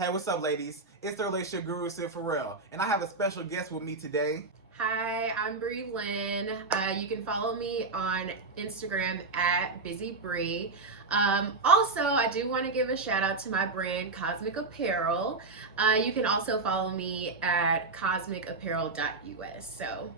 Hey, what's up, ladies? It's the relationship guru, Sid Pharrell, and I have a special guest with me today. Hi, I'm Bree Lynn. You can follow me on Instagram at Busy Bree. Also, I do want to give a shout out to my brand, Cosmic Apparel. You can also follow me at cosmicapparel.us. So,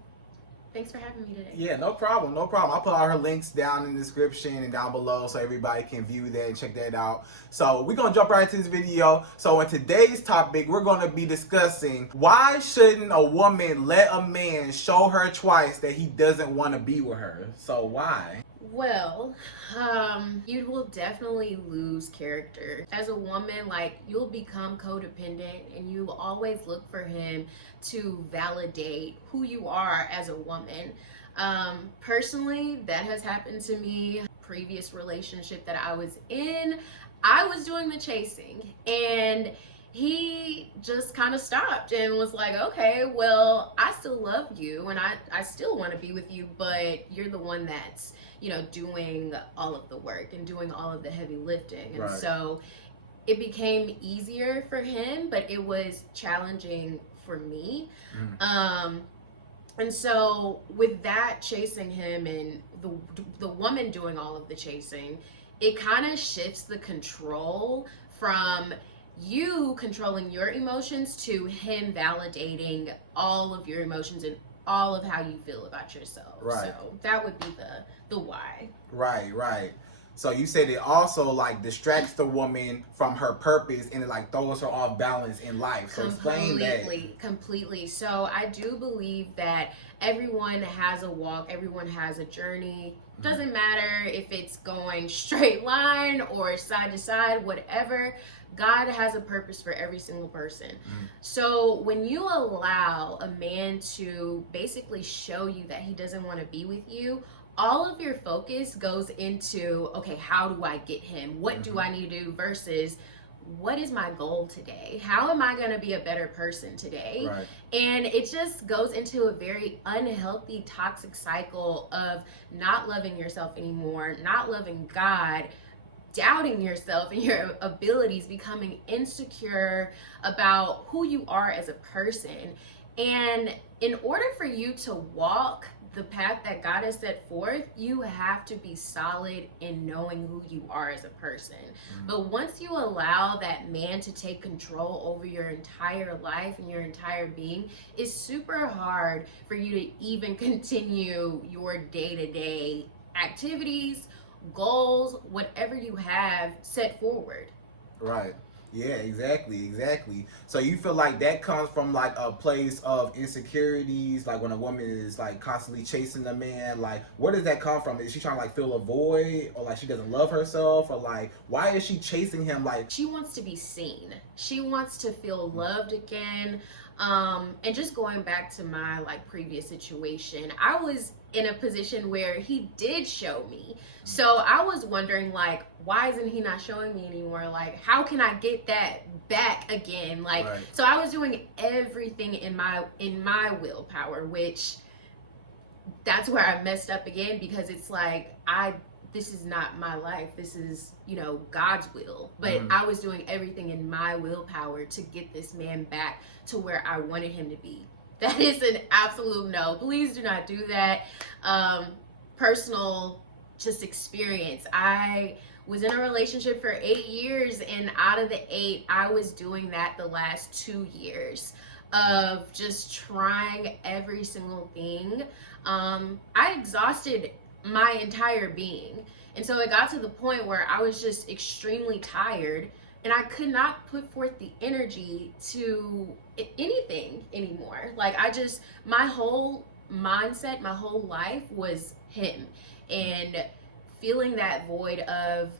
thanks for having me today. Yeah, no problem, no problem. I'll put all her links down in the description and down below so everybody can view that and check that out. So we're gonna jump right into this video. So in today's topic, we're gonna be discussing why shouldn't a woman let a man show her twice that he doesn't want to be with her? So why? Well, you will definitely lose character. As a woman, like, you'll become codependent and you will always look for him to validate who you are as a woman. Personally, that has happened to me. Previous relationship that I was in, I was doing the chasing and he just kind of stopped and was like, okay, well, I still love you and I still want to be with you, but you're the one that's, doing all of the work and doing all of the heavy lifting. And so it became easier for him, but it was challenging for me. And so with that, chasing him and the woman doing all of the chasing, it kind of shifts the control from you controlling your emotions to him validating all of your emotions and all of how you feel about yourself. Right. So that would be the why. Right. So you said it also like distracts the woman from her purpose and it like throws her off balance in life. So explain that. Completely. So I do believe that everyone has a walk, everyone has a journey. Doesn't matter if it's going straight line or side to side, whatever. God has a purpose for every single person. So when you allow a man to basically show you that he doesn't want to be with you, all of your focus goes into, okay, how do I get him? What do I need to do versus what is my goal today? How am I going to be a better person today? Right. And it just goes into a very unhealthy, toxic cycle of not loving yourself anymore, not loving God, doubting yourself and your abilities, becoming insecure about who you are as a person. And in order for you to walk the path that God has set forth, you have to be solid in knowing who you are as a person. But once you allow that man to take control over your entire life and your entire being, it's super hard for you to even continue your day-to-day activities, goals, whatever you have set forward. Right. Yeah, exactly. So you feel like that comes from like a place of insecurities, like when a woman is like constantly chasing a man, like where does that come from? Is she trying to like fill a void, or like she doesn't love herself, or like why is she chasing him? Like she wants to be seen. She wants to feel loved again. And just going back to my like previous situation, I was in a position where he did show me. So I was wondering, like, why isn't he not showing me anymore? Like, how can I get that back again? Like, so I was doing everything in my willpower, which that's where I messed up again, because it's like this is not my life. This is, God's will. But I was doing everything in my willpower to get this man back to where I wanted him to be. That is an absolute no. Please do not do that. Personal just experience. I was in a relationship for 8 years, and out of the 8, I was doing that the last 2 years of just trying every single thing. I exhausted my entire being. And so it got to the point where I was just extremely tired and I could not put forth the energy to anything anymore. Like my whole mindset, my whole life was him, and feeling that void of,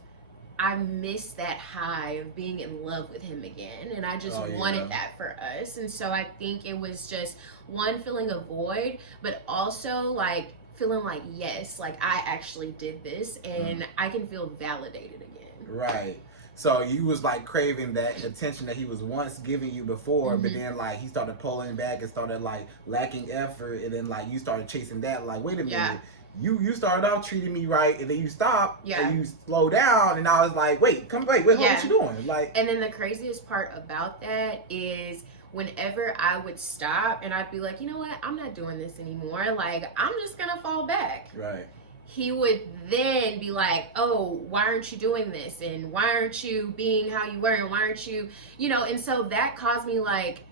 I missed that high of being in love with him again, and I just wanted that for us. And so I think it was just one, feeling a void, but also like feeling like, yes, like I actually did this and I can feel validated again. Right. So you was like craving that attention that he was once giving you before, but then like he started pulling back and started like lacking effort, and then like you started chasing that. Like, wait a minute, you started off treating me right, and then you stopped, Yeah. and you slow down, and I was like, wait, wait, Yeah. what you doing? Like, and then the craziest part about that is whenever I would stop and I'd be like, you know what, I'm not doing this anymore. Like, I'm just gonna fall back. right. He would then be like, oh, why aren't you doing this? And why aren't you being how you were? And why aren't you, you know? And so that caused me like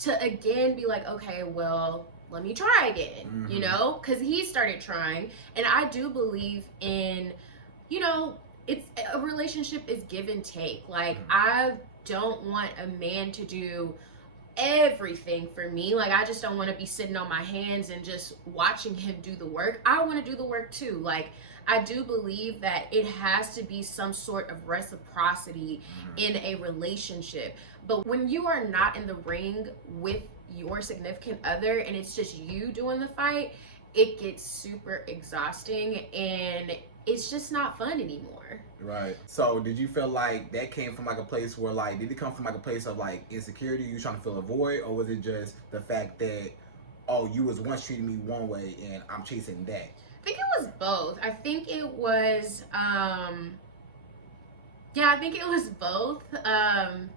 to again be like, okay, well, let me try again, you know? Because he started trying. And I do believe in, you know, it's a relationship is give and take. Like, I don't want a man to do everything for me. Like, I just don't want to be sitting on my hands and just watching him do the work. I want to do the work too. Like, I do believe that it has to be some sort of reciprocity in a relationship. But when you are not in the ring with your significant other and it's just you doing the fight, it gets super exhausting and it's just not fun anymore. Right. So did you feel like that came from like a place where like, did it come from like a place of like insecurity, you trying to fill a void, or was it just the fact that, oh, you was once treating me one way and I'm chasing that? I think it was both. I think it was yeah, I think it was both.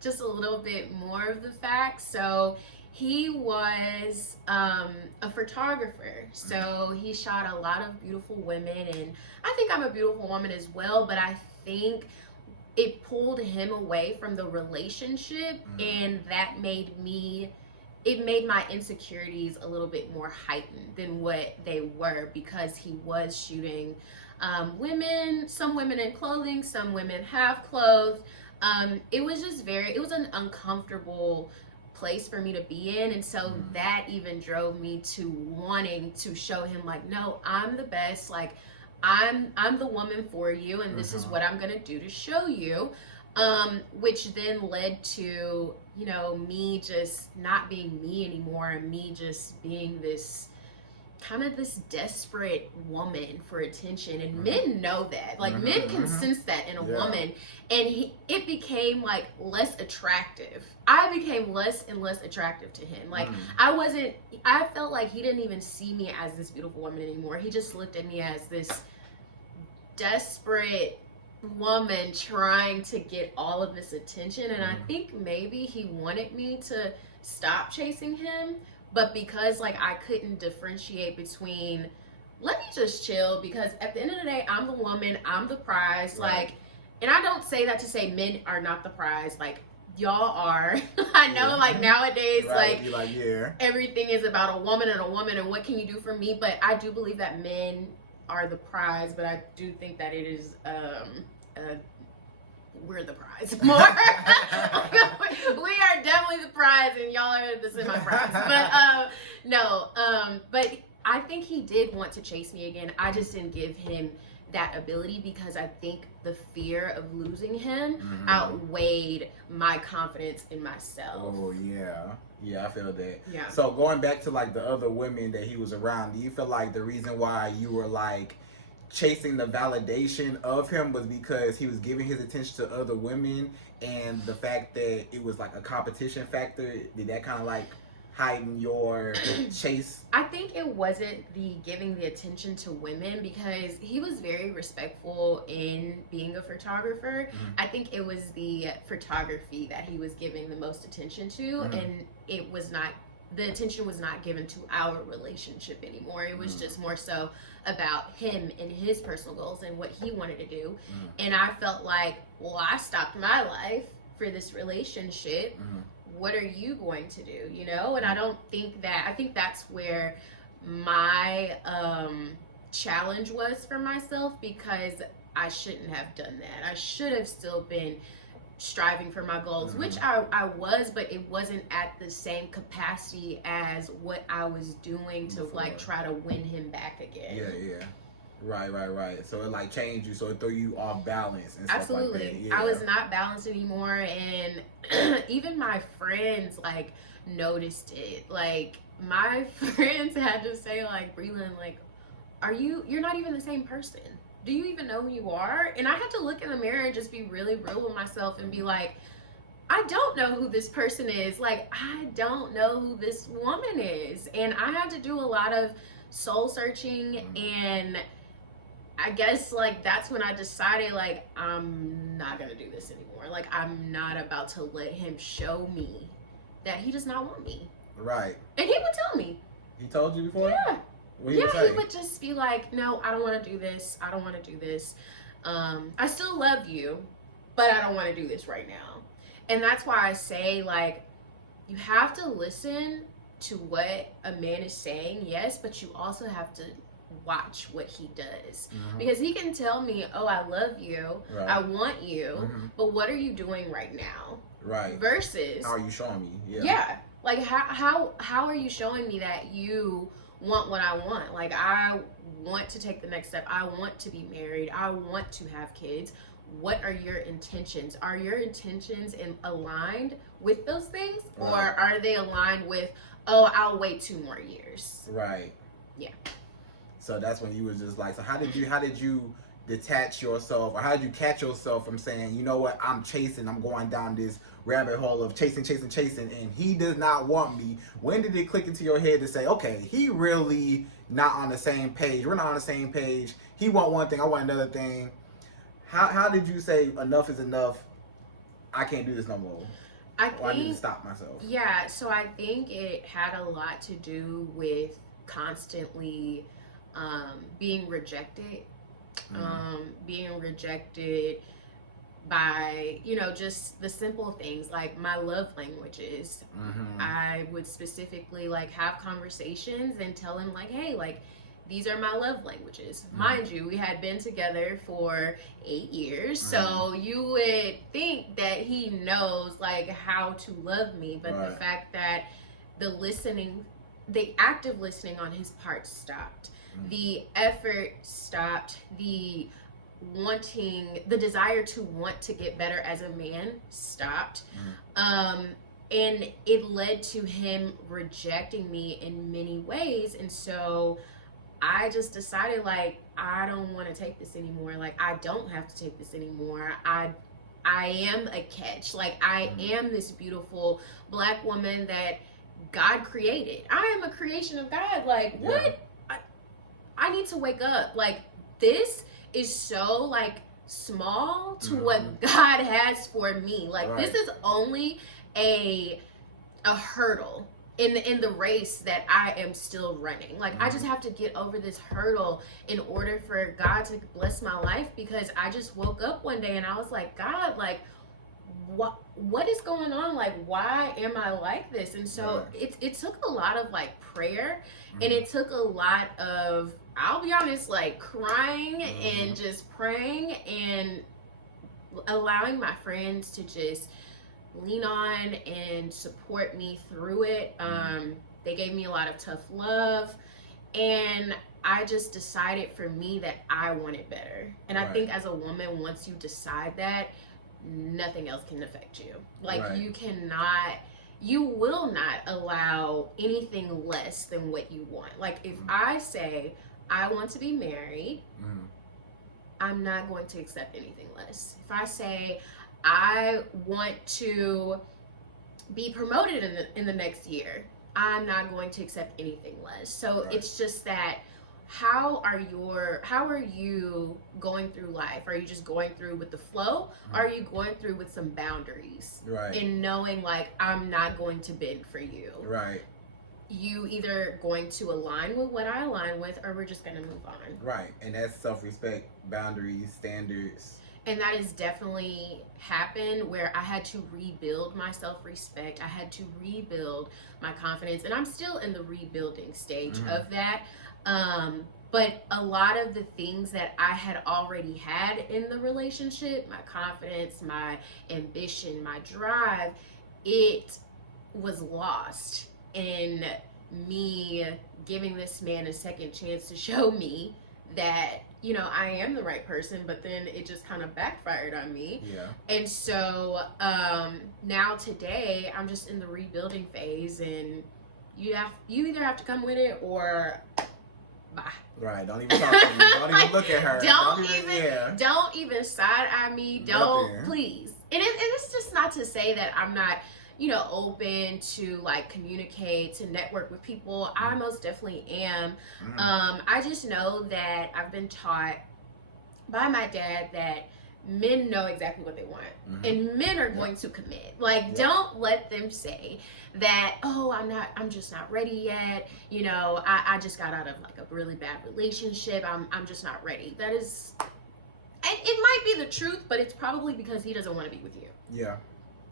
Just a little bit more of the facts. So he was a photographer. So he shot a lot of beautiful women, and I think I'm a beautiful woman as well, but I think it pulled him away from the relationship, and that made my insecurities a little bit more heightened than what they were, because he was shooting women, some women in clothing, some women half clothed. It was an uncomfortable place for me to be in, and so that even drove me to wanting to show him like, no, I'm the best, like I'm the woman for you, and this is what I'm gonna do to show you. Which then led to, you know, me just not being me anymore, and me just being this kind of this desperate woman for attention. And men know that, like men can sense that in a woman, and it became like less attractive. I became less and less attractive to him. Like I felt like he didn't even see me as this beautiful woman anymore. He just looked at me as this desperate woman trying to get all of this attention. And I think maybe he wanted me to stop chasing him, but because like I couldn't differentiate between, let me just chill, because at the end of the day, I'm the woman, I'm the prize. Like, and I don't say that to say men are not the prize, like y'all are. I know, like nowadays, like everything is about a woman and what can you do for me, but I do believe that men are the prize, but I do think that it is we're the prize more. We are definitely the prize, and y'all are the semi-prize. But but I think he did want to chase me again. I just didn't give him that ability, because I think the fear of losing him outweighed my confidence in myself. Oh yeah, I feel that. Yeah. So going back to like the other women that he was around, do you feel like the reason why you were like chasing the validation of him was because he was giving his attention to other women, and the fact that it was like a competition factor, did that kind of like heighten your chase? I think it wasn't the giving the attention to women, because he was very respectful in being a photographer. I think it was the photography that he was giving the most attention to, and it was not, the attention was not given to our relationship anymore. It was just more so about him and his personal goals and what he wanted to do. And I felt like, well, I stopped my life for this relationship. What are you going to do, you know? And I don't think that, I think that's where my challenge was for myself, because I shouldn't have done that. I should have still been striving for my goals, which I was, but it wasn't at the same capacity as what I was doing to like try to win him back again. Yeah. Right. So it like changed you, so it threw you off balance and Absolutely. stuff like that. Yeah. I was not balanced anymore, and even my friends like noticed it. Like my friends had to say like, Breland, like, you're not even the same person. Do you even know who you are? And I had to look in the mirror and just be really real with myself and be like, I don't know who this person is. Like, I don't know who this woman is. And I had to do a lot of soul searching, and I guess like that's when I decided like I'm not gonna do this anymore. Like I'm not about to let him show me that he does not want me. Right. And he would tell me. He told you before? Yeah. What He would just be like, no, I don't want to do this. I don't want to do this. I still love you, but I don't want to do this right now. And that's why I say, like, you have to listen to what a man is saying, yes, but you also have to watch what he does. Because he can tell me, oh, I love you, right. I want you, but what are you doing right now? Right. Versus, how are you showing me? Yeah. Like, how are you showing me that you want what I want? Like, I want to take the next step. I want to be married. I want to have kids. What are your intentions? Are your intentions aligned with those things? Right. Or are they aligned with, oh, I'll wait 2 more years? Right. Yeah. So that's when you was just like, so how did you detach yourself, or how did you catch yourself from saying, you know what, I'm going down this rabbit hole of chasing, and he does not want me? When did it click into your head to say, okay, he really not on the same page, we're not on the same page, he want one thing, I want another thing? How did you say enough is enough, I can't do this no more? I need to stop myself. Yeah, so I think it had a lot to do with constantly being rejected. Being rejected by, you know, just the simple things like my love languages. I would specifically like have conversations and tell him like, hey, like, these are my love languages. Mind you, we had been together for 8 years, so you would think that he knows like how to love me, but the fact that the active listening on his part stopped. The effort stopped. The desire to want to get better as a man stopped. And it led to him rejecting me in many ways. And so I just decided, like, I don't want to take this anymore. Like, I don't have to take this anymore. I am a catch. Like, I am this beautiful Black woman that God created. I am a creation of God. Like, what? Yeah. I need to wake up. Like, this is so, like, small to what God has for me. Like, this is only a hurdle in the race that I am still running. Like, I just have to get over this hurdle in order for God to bless my life, because I just woke up one day and I was like, God, like, what is going on? Like, why am I like this? And so it took a lot of like prayer, and it took a lot of, I'll be honest, like crying and just praying and allowing my friends to just lean on and support me through it. They gave me a lot of tough love, and I just decided for me that I wanted better. And I think as a woman, once you decide that, nothing else can affect you. Like, you will not allow anything less than what you want. Like, if I say I want to be married, I'm not going to accept anything less. If I say I want to be promoted in the next year, I'm not going to accept anything less. So it's just that, how are you going through life? Are you just going through with the flow? Or are you going through with some boundaries? And knowing like, I'm not going to bend for you. You either going to align with what I align with, or we're just going to move on. And that's self-respect, boundaries, standards. And that has definitely happened where I had to rebuild my self-respect. I had to rebuild my confidence. And I'm still in the rebuilding stage of that. But a lot of the things that I had already had in the relationship, my confidence, my ambition, my drive, it was lost in me giving this man a second chance to show me that, you know, I am the right person, but then it just kind of backfired on me. And so now today I'm just in the rebuilding phase, and you either have to come with it or bye. Don't even talk to me. Don't even look at her. Don't even side eye me. Don't, please. And it's just not to say that I'm not, open to like communicate, to network with people. I most definitely am. I just know that I've been taught by my dad that men know exactly what they want, and men are going to commit. Like, don't let them say that, oh, I'm just not ready yet, I just got out of like a really bad relationship, I'm just not ready. That is, it might be the truth, but it's probably because he doesn't want to be with you. Yeah.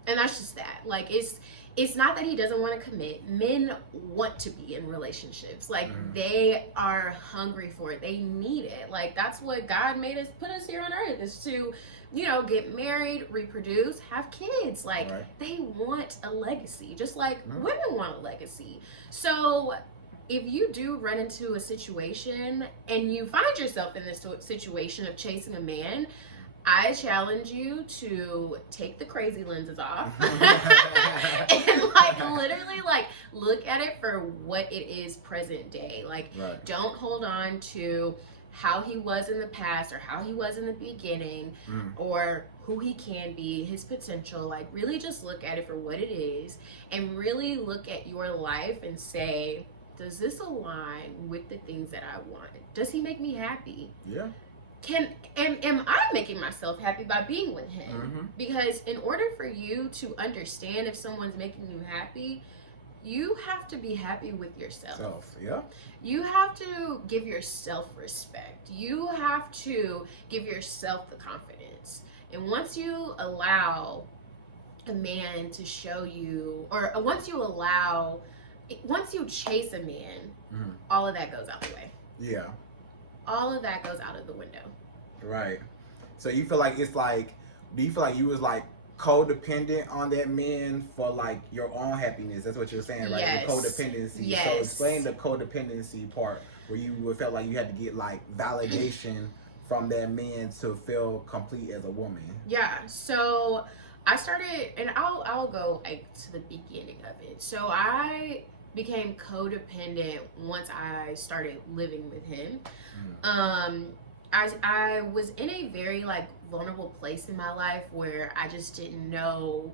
And that's just that. Like, it's not that he doesn't want to commit. Men want to be in relationships. Like, they are hungry for it. They need it. Like, that's what God put us here on earth, is to, get married, reproduce, have kids. Like, they want a legacy, just like women want a legacy. So if you do run into a situation and you find yourself in this situation of chasing a man, I challenge you to take the crazy lenses off and literally look at it for what it is present day. Like, don't hold on to how he was in the past or how he was in the beginning or who he can be, his potential. Like, really just look at it for what it is and really look at your life and say, does this align with the things that I want? Does he make me happy? Yeah. Am I making myself happy by being with him? Because in order for you to understand if someone's making you happy, you have to be happy with yourself. You have to give yourself respect. You have to give yourself the confidence. And once you allow a man to show you, or once you chase a man, all of that goes out the way. Yeah. All of that goes out of the window. Right. So you feel like do you feel like you was like codependent on that man for like your own happiness? That's what you're saying, right? Yes. The codependency. Yes. So explain the codependency part where you felt like you had to get like validation from that man to feel complete as a woman. Yeah. So I started, and I'll go like to the beginning of it. So I became codependent once I started living with him. I was in a very like vulnerable place in my life where I just didn't know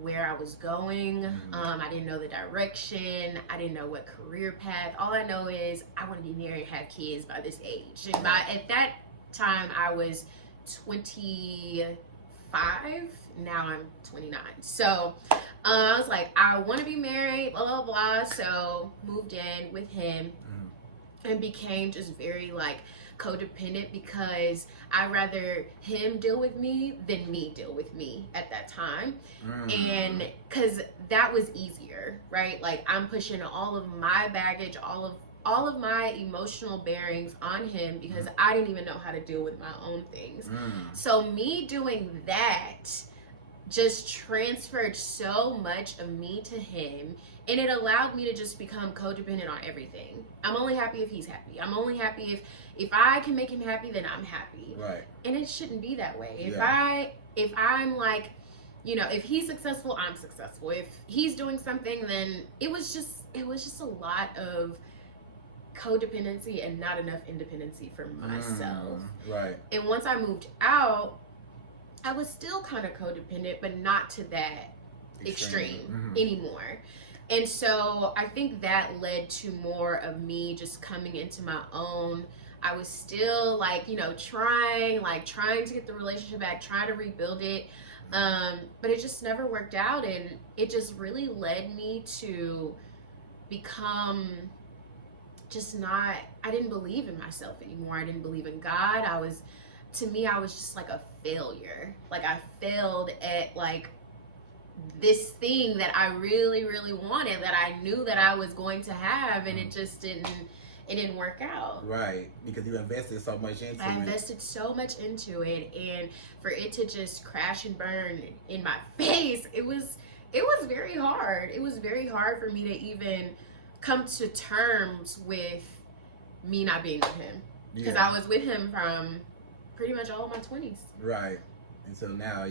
where I was going. I didn't know the direction. I didn't know what career path. All I know is I want to be married and have kids by this age. And at that time I was 25. Now I'm 29. So I was like, I want to be married, blah, blah, blah. So moved in with him and became just very like codependent because I'd rather him deal with me than me deal with me at that time. And because that was easier, right? Like, I'm pushing all of my baggage, all of my emotional bearings on him because I didn't even know how to deal with my own things. So me doing that just transferred so much of me to him, and it allowed me to just become codependent on everything. I'm only happy if he's happy. I'm only happy if I can make him happy, then I'm happy. Right. And it shouldn't be that way. If I'm like, if he's successful, I'm successful. If he's doing something, then it was just a lot of codependency and not enough independency for myself. Right. And once I moved out, I was still kind of codependent, but not to that extreme anymore. And so I think that led to more of me just coming into my own. I was still like, trying to get the relationship back, trying to rebuild it. But it just never worked out. And it just really led me to become I didn't believe in myself anymore. I didn't believe in God. To me, I was just like a failure. Like, I failed at like this thing that I really, really wanted, that I knew that I was going to have, and it just didn't work out. Right, because you invested so much into it. I invested so much into it, and for it to just crash and burn in my face, it was very hard. It was very hard for me to even come to terms with me not being with him, because I was with him from pretty much all my 20s. Right. And so now,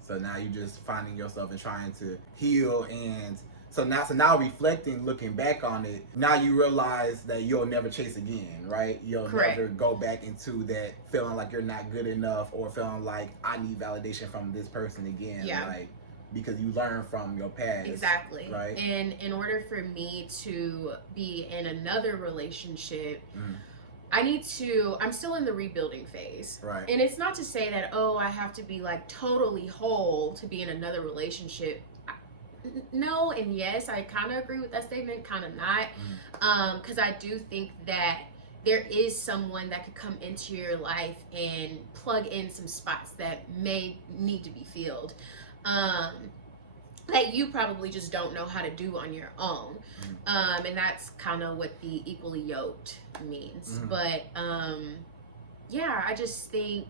so now you're just finding yourself and trying to heal. And so now reflecting, looking back on it, now you realize that you'll never chase again, right? You'll never go back into that feeling like you're not good enough, or feeling like I need validation from this person again. Yeah. Like, because you learn from your past. Exactly. Right. And in order for me to be in another relationship, I'm still in the rebuilding phase. Right. And it's not to say that, oh, I have to be like totally whole to be in another relationship. No and yes, I kind of agree with that statement, kind of not. Because I do think that there is someone that could come into your life and plug in some spots that may need to be filled. That you probably just don't know how to do on your own. And that's kind of what the equally yoked means. But yeah, I just think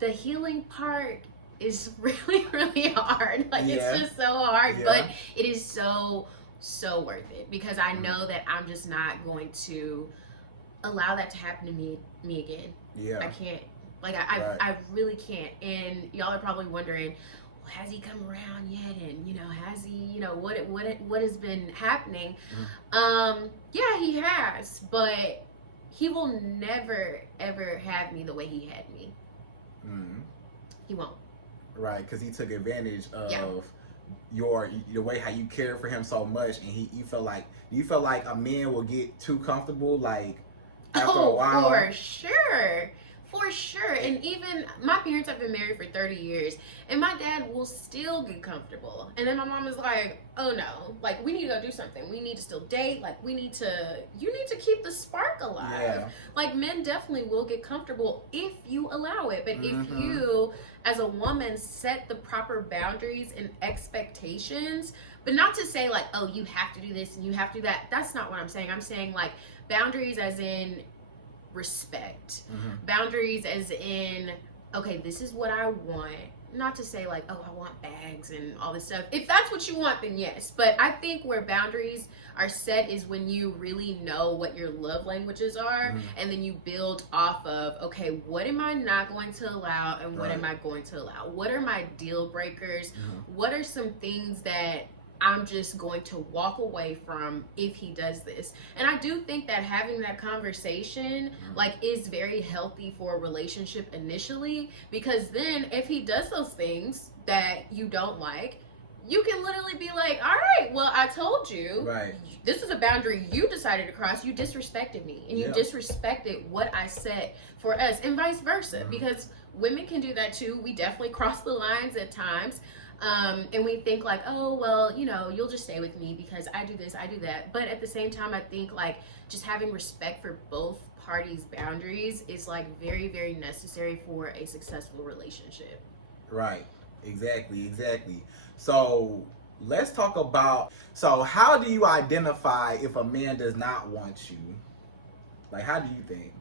the healing part is really, really hard. Like, it's just so hard, but it is so worth it, because I know that I'm just not going to allow that to happen to me again. I can't. Like, I really can't. And y'all are probably wondering, well, has he come around yet? And, you know, has he, you know, what has been happening? Yeah, he has, but he will never, ever have me the way he had me. He won't. Right, because he took advantage of the way how you care for him so much, and you feel like a man will get too comfortable, like, after a while? For sure. And even my parents have been married for 30 years, and my dad will still get comfortable. And then my mom is like, oh no, like, we need to go do something. We need to still date. Like, you need to keep the spark alive. Like, men definitely will get comfortable if you allow it. But if you, as a woman, set the proper boundaries and expectations, but not to say like, oh, you have to do this and you have to do that. That's not what I'm saying. I'm saying like boundaries as in respect. Boundaries as in, okay, this is what I want. Not to say like, oh, I want bags and all this stuff. If that's what you want, then yes. But I think where boundaries are set is when you really know what your love languages are, and then you build off of, okay, what am I not going to allow, and what am I going to allow? What are my deal breakers? What are some things that I'm just going to walk away from if he does this? And I do think that having that conversation like is very healthy for a relationship initially, because then if he does those things that you don't like, you can literally be like, all right, well, I told you, this is a boundary you decided to cross. You disrespected me, and you disrespected what I said for us, and vice versa, because women can do that too. We definitely cross the lines at times. And we think like, oh, well, you know, you'll just stay with me because I do this, I do that. But at the same time, I think like just having respect for both parties' boundaries is like very, very necessary for a successful relationship. Right. Exactly. So let's talk about, so how do you identify if a man does not want you? Like, how do you think?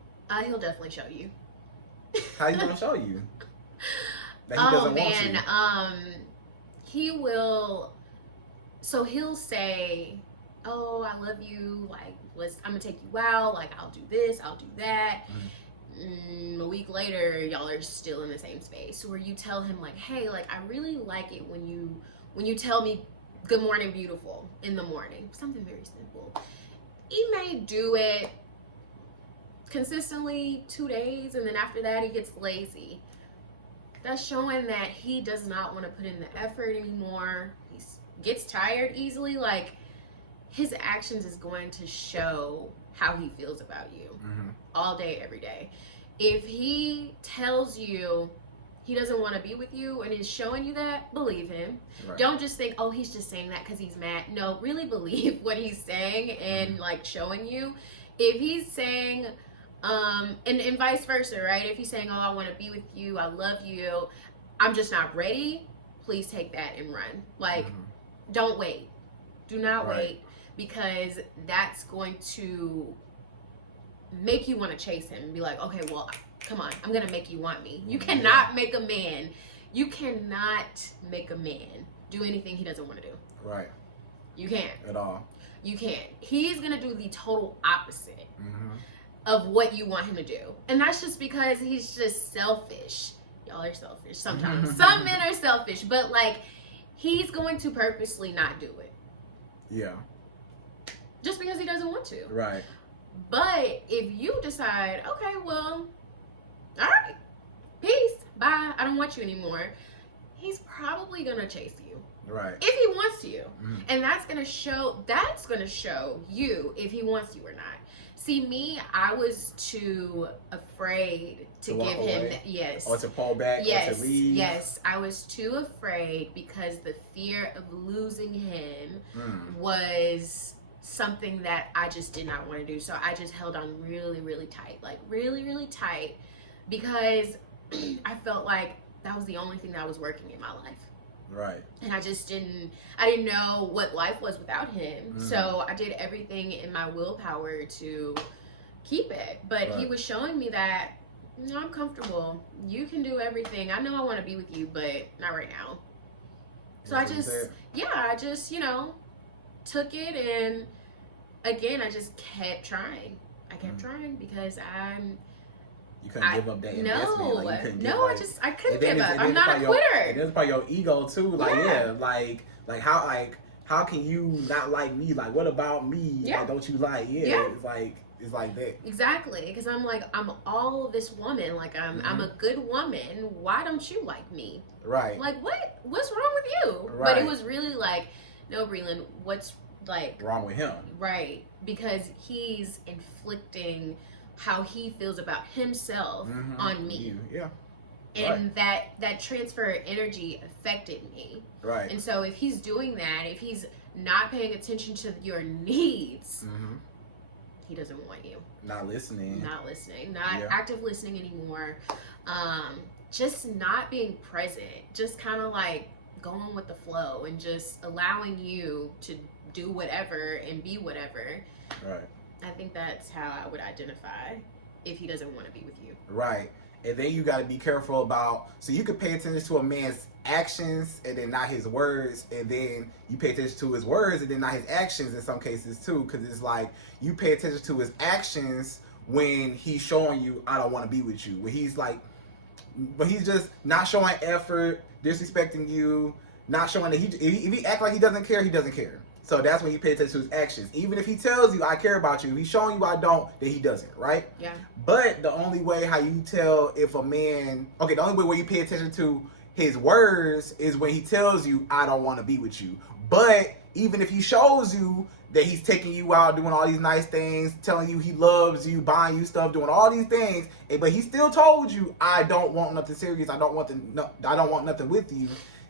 He'll definitely show you. How you gonna show you that he doesn't want you? He will, so he'll say, oh, I love you, like, I'm gonna take you out, like, I'll do this, I'll do that. A week later, y'all are still in the same space, where you tell him like, hey, like, I really like it when you tell me good morning beautiful in the morning. Something very simple. He may do it consistently 2 days, and then after that he gets lazy. That's showing that he does not want to put in the effort anymore. He gets tired easily. Like, his actions is going to show how he feels about you all day, every day. If he tells you he doesn't want to be with you and is showing you that, believe him. Don't just think, oh, he's just saying that because he's mad. No, really believe what he's saying and like showing you. If he's saying, and vice versa, right? If he's saying, oh, I want to be with you, I love you, I'm just not ready, please take that and run. Like, don't wait. Do not wait, because that's going to make you want to chase him and be like, okay, well, come on, I'm going to make you want me. You cannot make a man do anything he doesn't want to do. Right. You can't. At all. You can't. He's going to do the total opposite of what you want him to do. And that's just because he's just selfish. Y'all are selfish sometimes. Some men are selfish, but like, he's going to purposely not do it. Yeah. Just because he doesn't want to. Right. But if you decide, okay, well, all right, peace, bye, I don't want you anymore, he's probably gonna chase you. Right. If he wants you. And that's gonna show you if he wants you or not. See, me, I was too afraid to give him away? Yes. Or to pull back, Yes. or to leave. Yes. I was too afraid because the fear of losing him was something that I just did not want to do. So I just held on really, really tight. Like really, really tight, because I felt like that was the only thing that was working in my life. Right. And I didn't know what life was without him. So I did everything in my willpower to keep it. But he was showing me that, no, I'm comfortable. You can do everything. I know I want to be with you, but not right now. So I just, took it, and again, I just kept trying. I kept trying because you couldn't give up that investment. Like, you couldn't I couldn't give up. I'm not a quitter. And that's part of your ego too. Like, how can you not like me? Like, what about me? Yeah. Like, don't you like? Yeah. It's like that. Exactly, because I'm like, I'm all this woman. Like, I'm a good woman. Why don't you like me? Right. Like, what's wrong with you? Right. But it was really like, no, Breland, what's like wrong with him? Right, because he's inflicting how he feels about himself on me. Yeah. And that transfer of energy affected me. Right. And so if he's doing that, if he's not paying attention to your needs, he doesn't want you. Not listening. Not active listening anymore. Just not being present. Just kind of like going with the flow and just allowing you to do whatever and be whatever. Right. I think that's how I would identify if he doesn't want to be with you. Right. And then you got to be careful about, so you could pay attention to a man's actions and then not his words, and then you pay attention to his words and then not his actions in some cases too, because it's like you pay attention to his actions when he's showing you, I don't want to be with you. When he's like, but he's just not showing effort, disrespecting you, not showing that if he act like he doesn't care, he doesn't care. So that's when you pay attention to his actions. Even if he tells you, I care about you, if he's showing you I don't, then he doesn't, right? Yeah. But the only way how you tell if a man, the only way where you pay attention to his words is when he tells you, I don't want to be with you. But even if he shows you that he's taking you out, doing all these nice things, telling you he loves you, buying you stuff, doing all these things, but he still told you, I don't want nothing serious, I don't want nothing with you,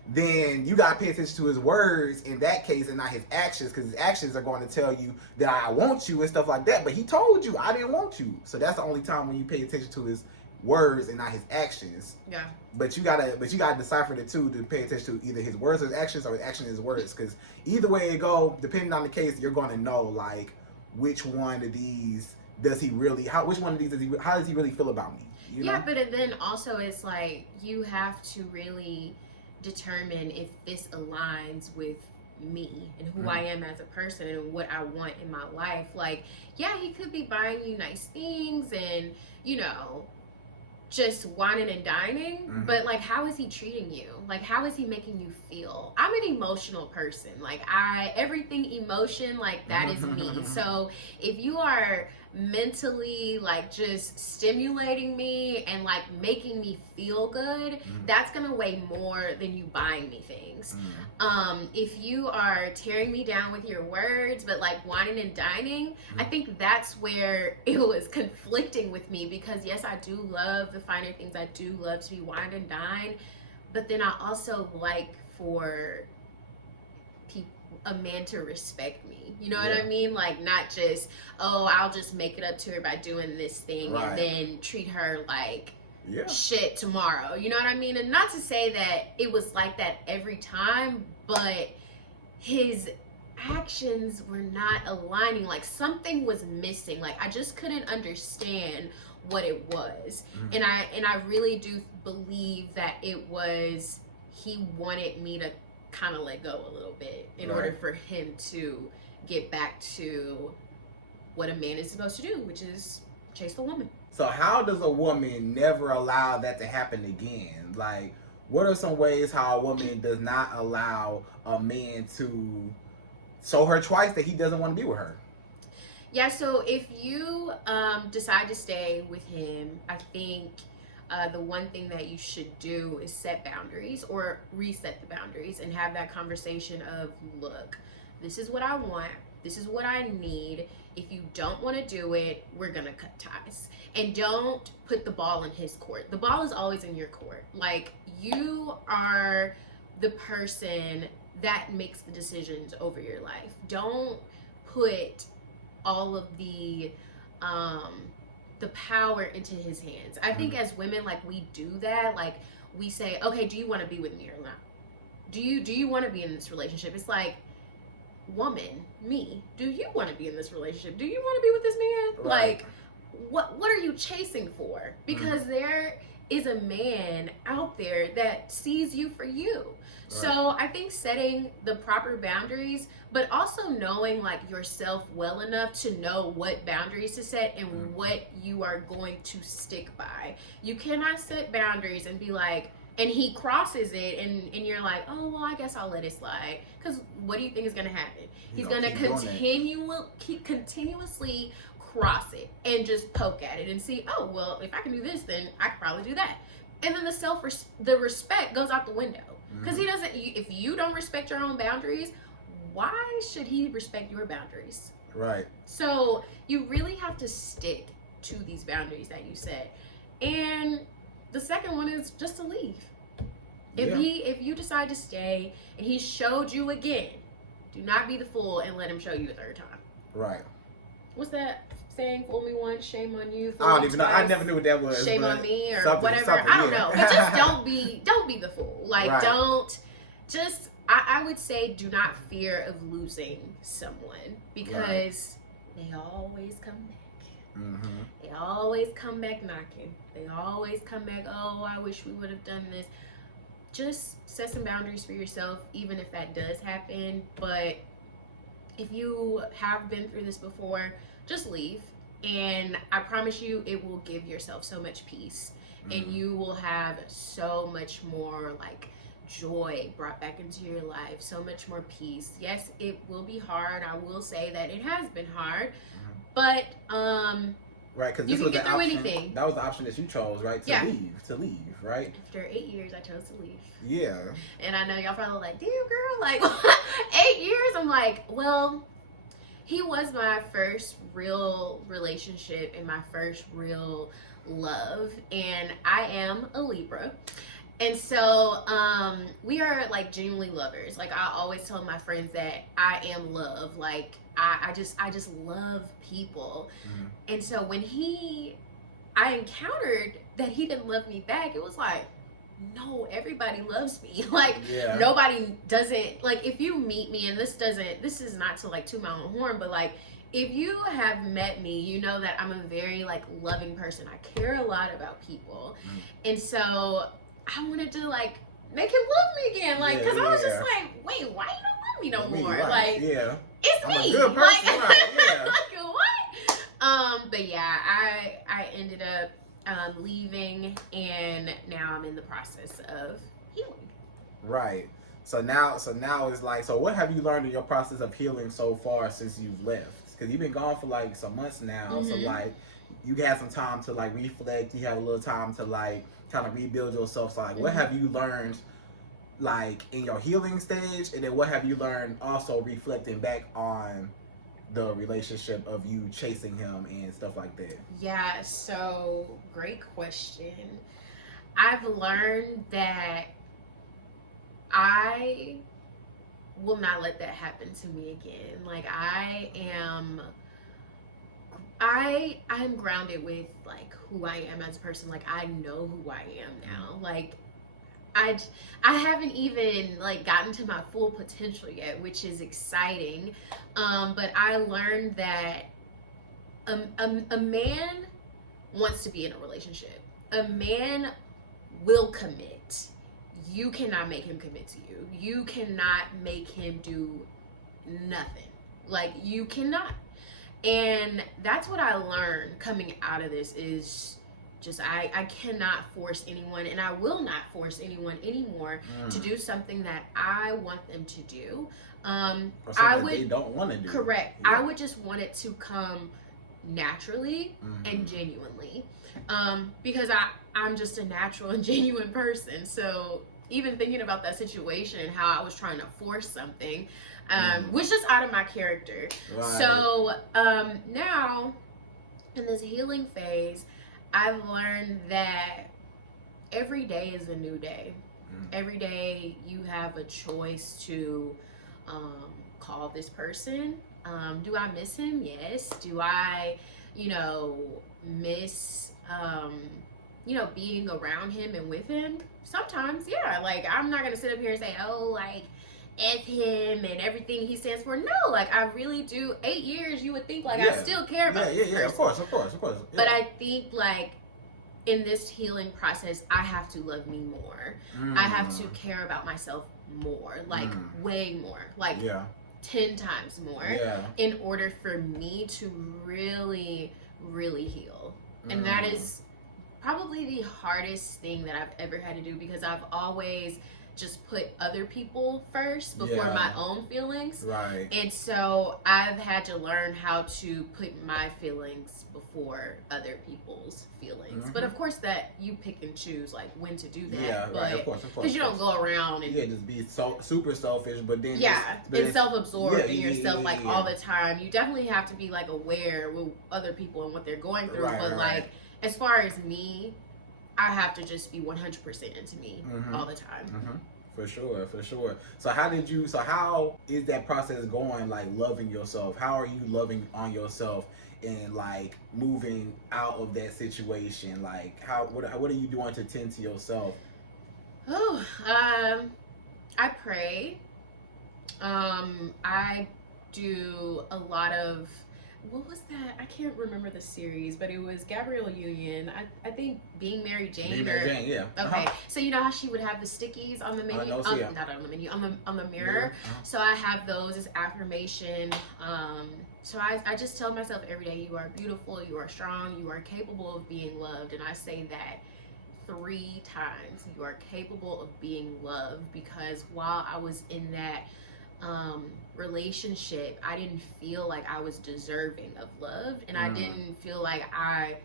then you got to pay attention to his words in that case and not his actions, because his actions are going to tell you that I want you and stuff like that, but he told you I didn't want you. So that's the only time when you pay attention to his words and not his actions. Yeah. But you gotta decipher the two to pay attention to either his words or his actions, or his actions and his words, because either way it go, depending on the case, you're going to know like which one of these does he really, how does he really feel about me? You know? But then also it's like you have to really determine if this aligns with me and who I am as a person and what I want in my life. Like, yeah, he could be buying you nice things and, just whining and dining, but like, how is he treating you? Like, how is he making you feel? I'm an emotional person. Like, everything emotion, like that is me. So if you are mentally like just stimulating me and like making me feel good, that's gonna weigh more than you buying me things. If you are tearing me down with your words but like whining and dining, I think that's where it was conflicting with me, because yes, I do love the finer things, I do love to be wined and dined, but then I also like for a man to respect me, you know what I mean? Like, not just, I'll just make it up to her by doing this thing and then treat her like shit tomorrow, you know what I mean? And not to say that it was like that every time, but his actions were not aligning. Like, something was missing. Like, I just couldn't understand what it was. And I really do believe that it was, he wanted me to kind of let go a little bit in order for him to get back to what a man is supposed to do, which is chase the woman. So how does a woman never allow that to happen again? Like, what are some ways how a woman does not allow a man to show her twice that he doesn't want to be with her? Yeah, so if you decide to stay with him, I think the one thing that you should do is set boundaries or reset the boundaries and have that conversation of, look, this is what I want. This is what I need. If you don't want to do it, we're going to cut ties. And don't put the ball in his court. The ball is always in your court. Like, you are the person that makes the decisions over your life. Don't put all of the power into his hands. I think as women, like, we do that. Like, we say, okay, do you want to be with me or not? Do you want to be in this relationship? It's like, woman, me, do you want to be in this relationship? Do you want to be with this man? Right. Like, what are you chasing for? Because there is a man out there that sees you for you. Right. So I think setting the proper boundaries, but also knowing, like, yourself well enough to know what boundaries to set and what you are going to stick by. You cannot set boundaries and be like, and he crosses it and you're like, oh, well, I guess I'll let it slide. Because what do you think is going to happen? He's going to continuously cross it and just poke at it and see, oh, well, if I can do this, then I can probably do that. And then the respect goes out the window. Because he doesn't, if you don't respect your own boundaries, why should he respect your boundaries? Right. So you really have to stick to these boundaries that you set. And the second one is just to leave. If you decide to stay and he showed you again, do not be the fool and let him show you a third time. Right. What's that saying? Fool me once, shame on you. I don't even know. I never knew what that was. Shame on me or whatever. I don't know. But just don't be the fool. Like, right. I would say do not fear of losing someone, because they always come back. They always come back knocking. They always come back, oh, I wish we would have done this. Just set some boundaries for yourself, even if that does happen. But if you have been through this before, just leave. And I promise you, it will give yourself so much peace. And you will have so much more, like, joy brought back into your life, so much more peace. Yes, it will be hard. I will say that it has been hard. But right, because you can get through anything. That was the option that you chose, right? To leave, right? After 8 years, I chose to leave. Yeah. And I know y'all probably like, damn, girl, like 8 years. I'm like, well, he was my first real relationship and my first real love, and I am a Libra. And so we are, like, genuinely lovers. Like, I always tell my friends that I am love. Like, I just love people. And so when I encountered that he didn't love me back, it was like, no, everybody loves me. Like, nobody doesn't. Like, if you meet me, and this is not to, like, toot my own horn, but, like, if you have met me, you know that I'm a very, like, loving person. I care a lot about people. And so I wanted to, like, make him love me again. Like, because I was just like, wait, why you don't love me no more? Right. Like, it's I'm me. A good person. Like, right. like, what? But yeah, I ended up leaving, and now I'm in the process of healing. Right. So now it's like, so what have you learned in your process of healing so far since you've left? Because you've been gone for, like, some months now. So, like, you had some time to, like, reflect. You had a little time to, like, kind of rebuild yourself. So, like, what have you learned, like, in your healing stage? And then what have you learned also reflecting back on the relationship of you chasing him and stuff like that? Yeah, so great question. I've learned that I will not let that happen to me again. Like, I am grounded with, like, who I am as a person. Like, I know who I am now. Like, I haven't even, like, gotten to my full potential yet, which is exciting. But I learned that a man wants to be in a relationship. A man will commit. You cannot make him commit to you. You cannot make him do nothing. Like, you cannot. And that's what I learned coming out of this is just I cannot force anyone, and I will not force anyone anymore to do something that I want them to do. Or something they don't want to do. Correct. Yeah. I would just want it to come naturally and genuinely, because I'm just a natural and genuine person. So even thinking about that situation and how I was trying to force something, was just out of my character. Right. So now in this healing phase, I've learned that every day is a new day. Every day you have a choice to call this person. Do I miss him? Yes. Do I, miss, being around him and with him? Sometimes, yeah. Like, I'm not going to sit up here and say, oh, like, F him and everything he stands for. No, like, I really do. 8 years, you would think, like, I still care about this person. Of course. Yeah. But I think, like, in this healing process, I have to love me more. I have to care about myself more, like way more, like 10 times more, in order for me to really, really heal. And that is probably the hardest thing that I've ever had to do, because I've always just put other people first before my own feelings. Right. And so I've had to learn how to put my feelings before other people's feelings. But of course that you pick and choose like when to do that. Yeah, right. Of course. Because you don't go around and just be so super selfish, but then and self-absorbed in yourself all the time. You definitely have to be like aware with other people and what they're going through. But like as far as me, I have to just be 100% into me all the time. For sure. So how is that process going, like loving yourself? How are you loving on yourself and like moving out of that situation? Like what are you doing to tend to yourself? I pray. I do a lot of, what was that? I can't remember the series, but it was Gabrielle Union. I think Being Mary Jane. Being Mary Jane, yeah. Okay, so you know how she would have the stickies on the menu? Not on the menu, on the mirror. So I have those as affirmation. So I just tell myself every day, you are beautiful, you are strong, you are capable of being loved. And I say that 3 times. You are capable of being loved, because while I was in that relationship, I didn't feel like I was deserving of love, and I didn't feel like I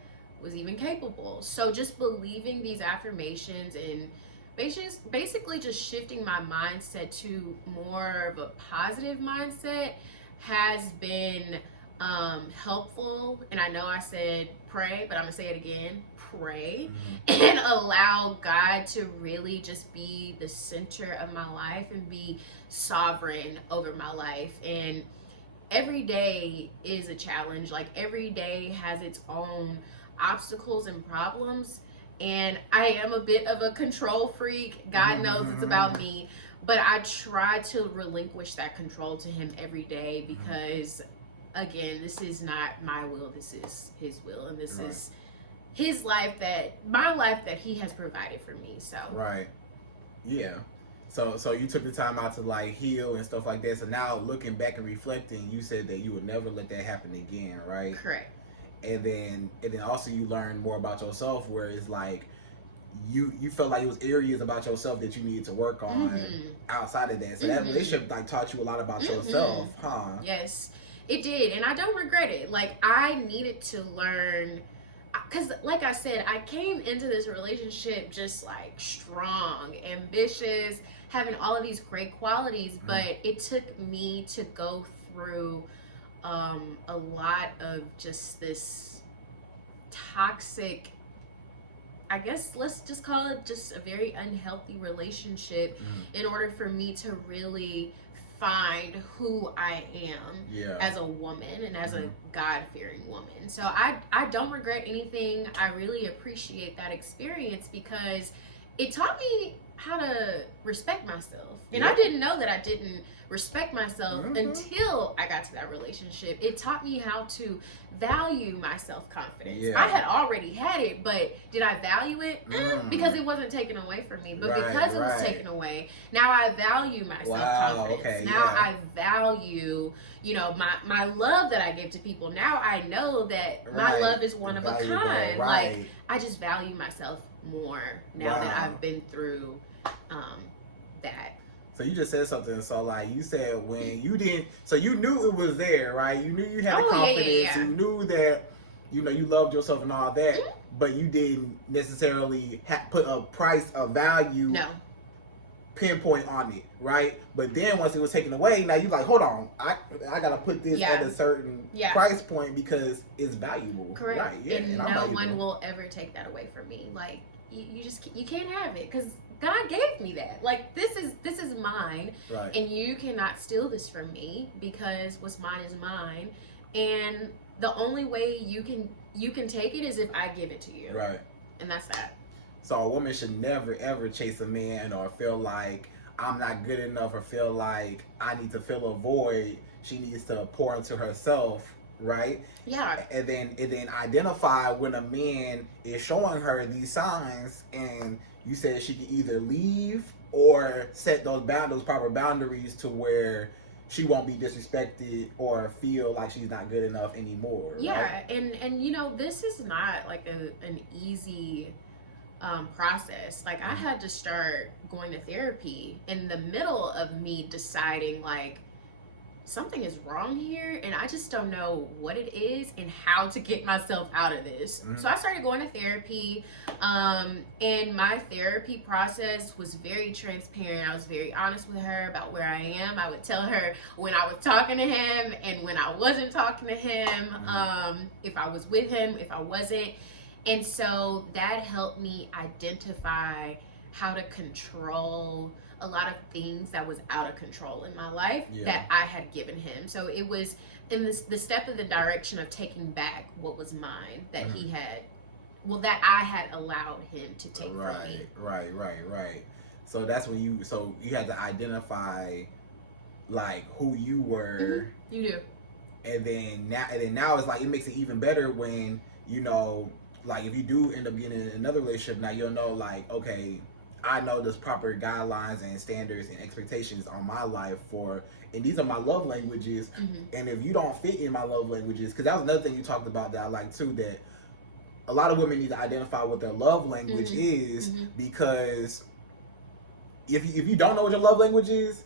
was even capable. So just believing these affirmations and basically just shifting my mindset to more of a positive mindset has been helpful. And I know I said pray, but I'm gonna say it again. Pray and allow God to really just be the center of my life and be sovereign over my life. And every day is a challenge. Like every day has its own obstacles and problems. And I am a bit of a control freak. God knows it's about me. But I try to relinquish that control to him every day, because again, this is not my will. This is his will. And this is my life that he has provided for me. So so you took the time out to like heal and stuff like that. So now looking back and reflecting, you said that you would never let that happen again, right? Correct. And then also you learned more about yourself, where it's like you felt like it was areas about yourself that you needed to work on outside of that. So that relationship like taught you a lot about yourself, huh? Yes, it did. And I don't regret it. Like I needed to learn, because like I said, I came into this relationship just like strong, ambitious, having all of these great qualities, but it took me to go through a lot of just this toxic, I guess let's just call it just a very unhealthy relationship in order for me to really find who I am as a woman and as a God-fearing woman. So I don't regret anything. I really appreciate that experience, because it taught me how to respect myself. And I didn't know that I didn't respect myself until I got to that relationship. It taught me how to value my self-confidence. I had already had it, but did I value it? Because it wasn't taken away from me. But because it was taken away, now I value my self-confidence. Now I value, my love that I give to people. Now I know that my love is one of a kind. Like, I just value myself more now that I've been through that. So you just said something. So like you said when you didn't, so you knew it was there, right? You knew you had the confidence. Yeah. You knew that, you know, you loved yourself and all that, but you didn't necessarily put a price, a value, pinpoint on it, right? But then once it was taken away, now you like, hold on, I gotta put this at a certain price point because it's valuable. Correct. Right? Yeah, and no one will ever take that away from me. Like you can't have it because God gave me that. Like this is mine, right? And you cannot steal this from me because what's mine is mine. And the only way you can take it is if I give it to you, right? And that's that. So a woman should never ever chase a man or feel like I'm not good enough or feel like I need to fill a void. She needs to pour into herself, right? Yeah. And then identify when a man is showing her these signs, and you said she can either leave or set those proper boundaries to where she won't be disrespected or feel like she's not good enough anymore. Yeah, right? and you know, this is not like an easy process. Like I had to start going to therapy in the middle of me deciding like something is wrong here and I just don't know what it is and how to get myself out of this. So I started going to therapy, and my therapy process was very transparent. I was very honest with her about where I am. I would tell her when I was talking to him and when I wasn't talking to him, if I was with him, if I wasn't. And so that helped me identify how to control a lot of things that was out of control in my life that I had given him. So it was in the step in the direction of taking back what was mine that he had, that I had allowed him to take from me. Right. So that's when you had to identify like who you were. You do. And then now it's like it makes it even better when, you know, like if you do end up getting in another relationship, now you'll know like, okay, I know there's proper guidelines and standards and expectations on my life and these are my love languages. And if you don't fit in my love languages, because that was another thing you talked about that I like too, that a lot of women need to identify what their love language is, because if you don't know what your love language is,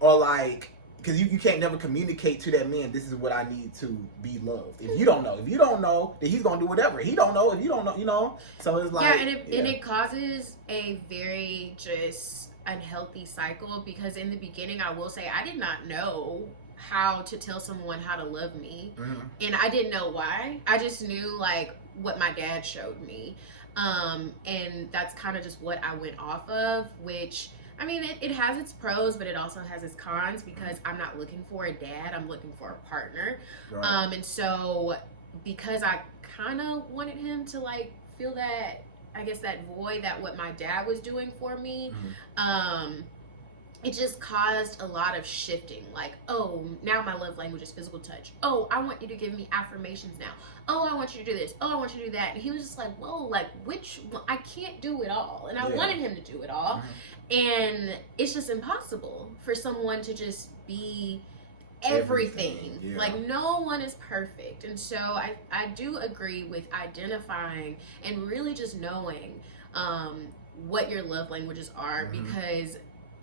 or like, because you can't never communicate to that man, this is what I need to be loved. If you don't know, then he's gonna do whatever. He don't know if you don't know, you know. So it's like and it causes a very just unhealthy cycle, because in the beginning, I will say I did not know how to tell someone how to love me, and I didn't know why. I just knew like what my dad showed me, and that's kind of just what I went off of, which. I mean, it has its pros, but it also has its cons, because I'm not looking for a dad. I'm looking for a partner. Right. And so because I kind of wanted him to like feel that, I guess, that void that what my dad was doing for me, it just caused a lot of shifting. Like, oh, now my love language is physical touch. Oh, I want you to give me affirmations now. Oh, I want you to do this. Oh, I want you to do that. And he was just like, whoa, like which one? I can't do it all. And I wanted him to do it all. And it's just impossible for someone to just be everything. Like no one is perfect. And so I do agree with identifying and really just knowing what your love languages are, because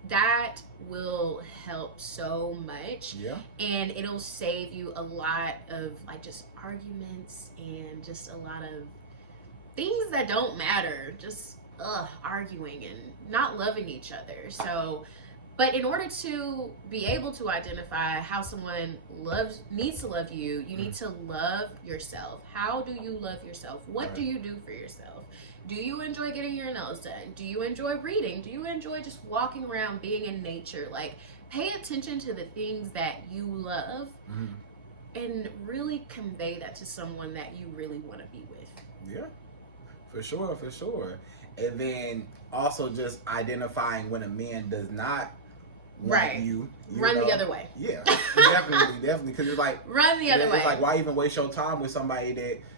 that will help so much, and it'll save you a lot of like just arguments and just a lot of things that don't matter, just arguing and not loving each other. So but in order to be able to identify how someone needs to love you, you need to love yourself. How do you love yourself? What do you do for yourself? Do you enjoy getting your nails done? Do you enjoy reading? Do you enjoy just walking around, being in nature? Like, pay attention to the things that you love and really convey that to someone that you really want to be with. Yeah, for sure. And then also just identifying when a man does not want you run know? The other way. Yeah, definitely. Because it's like run the other way. It's like, why even waste your time with somebody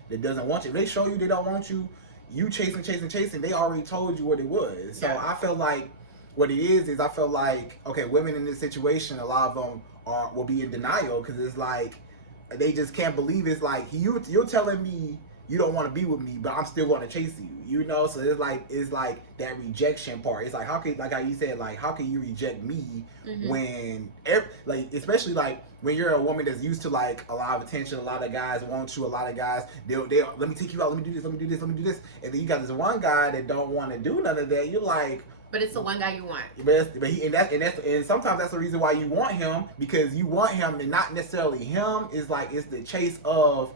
that doesn't want you? If they show you they don't want you, you chasing. They already told you what it was. So I feel like what it is I feel like, okay, women in this situation, a lot of them will be in denial, because it's like they just can't believe it's like you're telling me you don't want to be with me, but I'm still going to chase you, you know? So it's like that rejection part. It's like, how can, like how you said, like, how can you reject me when, like, especially like when you're a woman that's used to like a lot of attention, a lot of guys want you, a lot of guys, they'll let me take you out, let me do this, let me do this, let me do this. And then you got this one guy that don't want to do none of that. You're like, but it's the one guy you want. And sometimes that's the reason why you want him, because you want him, and not necessarily him. It's like, it's the chase of,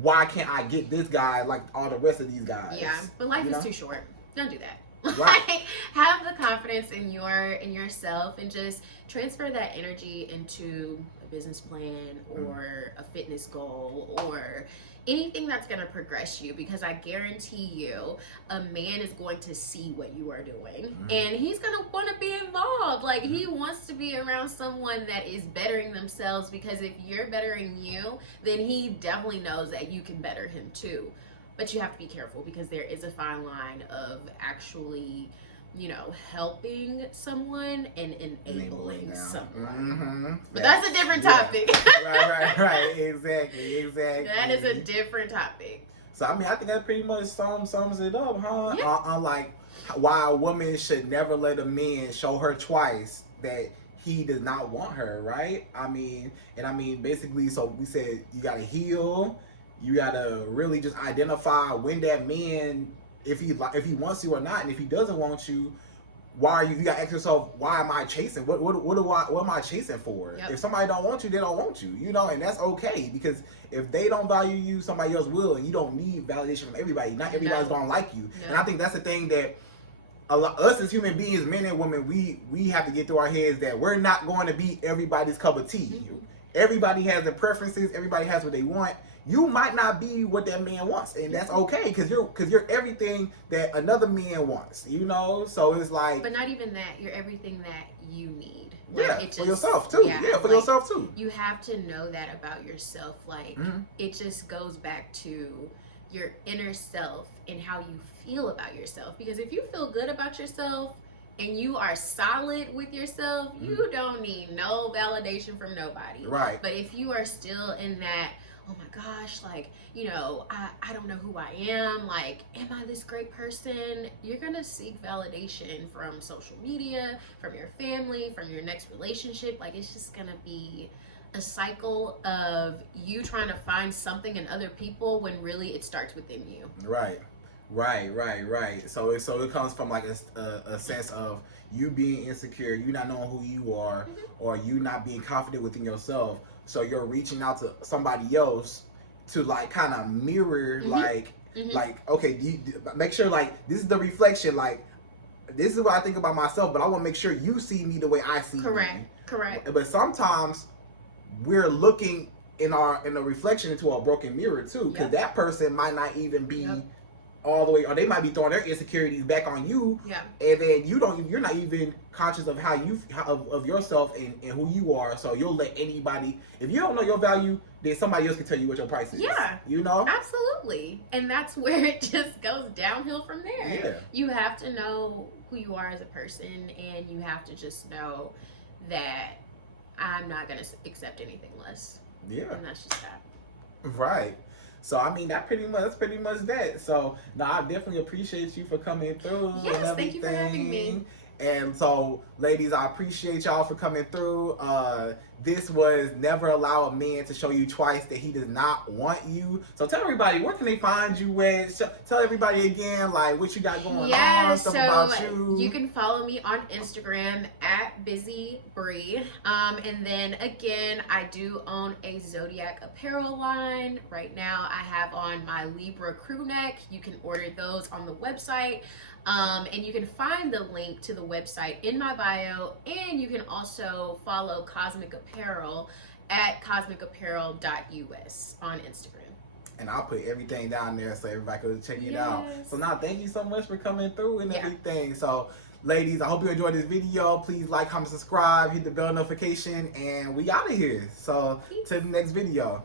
why can't I get this guy like all the rest of these guys? Yeah, but life is too short. Don't do that. Right. Like, have the confidence in yourself, and just transfer that energy into a business plan or a fitness goal or anything that's going to progress you, because I guarantee you a man is going to see what you are doing and he's going to want to be involved. Like, he wants to be around someone that is bettering themselves, because if you're bettering you, then he definitely knows that you can better him too. But you have to be careful, because there is a fine line of actually, you know, helping someone and enabling someone. But that's a different topic. Right. Exactly. That is a different topic. So, I mean, I think that pretty much sums it up, huh? Yeah. On like, why a woman should never let a man show her twice that he does not want her, right? I mean, basically, so we said you gotta heal. You gotta really just identify when that man, if he wants you or not, and if he doesn't want you, why are you? You gotta ask yourself, why am I chasing? What am I chasing for? Yep. If somebody don't want you, they don't want you, you know, and that's okay, because if they don't value you, somebody else will, and you don't need validation from everybody. Not everybody's gonna like you, and I think that's the thing that us as human beings, men and women, we have to get through our heads, that we're not going to be everybody's cup of tea. Everybody has their preferences. Everybody has what they want. You might not be what that man wants, and that's okay, because you're everything that another man wants, you know. So it's like, but not even that. You're everything that you need. Like, for yourself too. Yeah, for yourself too. You have to know that about yourself. Like, it just goes back to your inner self and how you feel about yourself. Because if you feel good about yourself and you are solid with yourself, you don't need no validation from nobody. Right. But if you are still in that, oh my gosh, like, you know, I don't know who I am, like, am I this great person? You're gonna seek validation from social media, from your family, from your next relationship. Like, it's just gonna be a cycle of you trying to find something in other people when really it starts within you. Right. So it comes from like a sense of you being insecure, you not knowing who you are, or you not being confident within yourself. So you're reaching out to somebody else to like kind of mirror, like okay, make sure like this is the reflection, like this is what I think about myself, but I want to make sure you see me the way I see me. Correct. But sometimes we're looking in a reflection into a broken mirror too, because that person might not even be all the way, or they might be throwing their insecurities back on you, and then you're not even conscious of how of yourself and who you are. So you'll let anybody, if you don't know your value, then somebody else can tell you what your price is. Yeah, you know, absolutely. And that's where it just goes downhill from there. Yeah. You have to know who you are as a person, and you have to just know that I'm not gonna accept anything less. Yeah, and that's just that. Right. So I mean, that's pretty much that. So I definitely appreciate you for coming through. Yes, thank you for having me. And so, ladies, I appreciate y'all for coming through. This was never allow a man to show you twice that he does not want you. So tell everybody, where can they find you at? Tell everybody again, like, what you got going on, stuff about you. You can follow me on Instagram at BusyBree. And then again, I do own a Zodiac apparel line. Right now, I have on my Libra crew neck. You can order those on the website. And you can find the link to the website in my bio, and you can also follow Cosmic Apparel at cosmicapparel.us on Instagram. And I'll put everything down there so everybody can check it out. So now, thank you so much for coming through and everything. So, ladies, I hope you enjoyed this video. Please like, comment, subscribe, hit the bell notification, and we out of here. So, to the next video.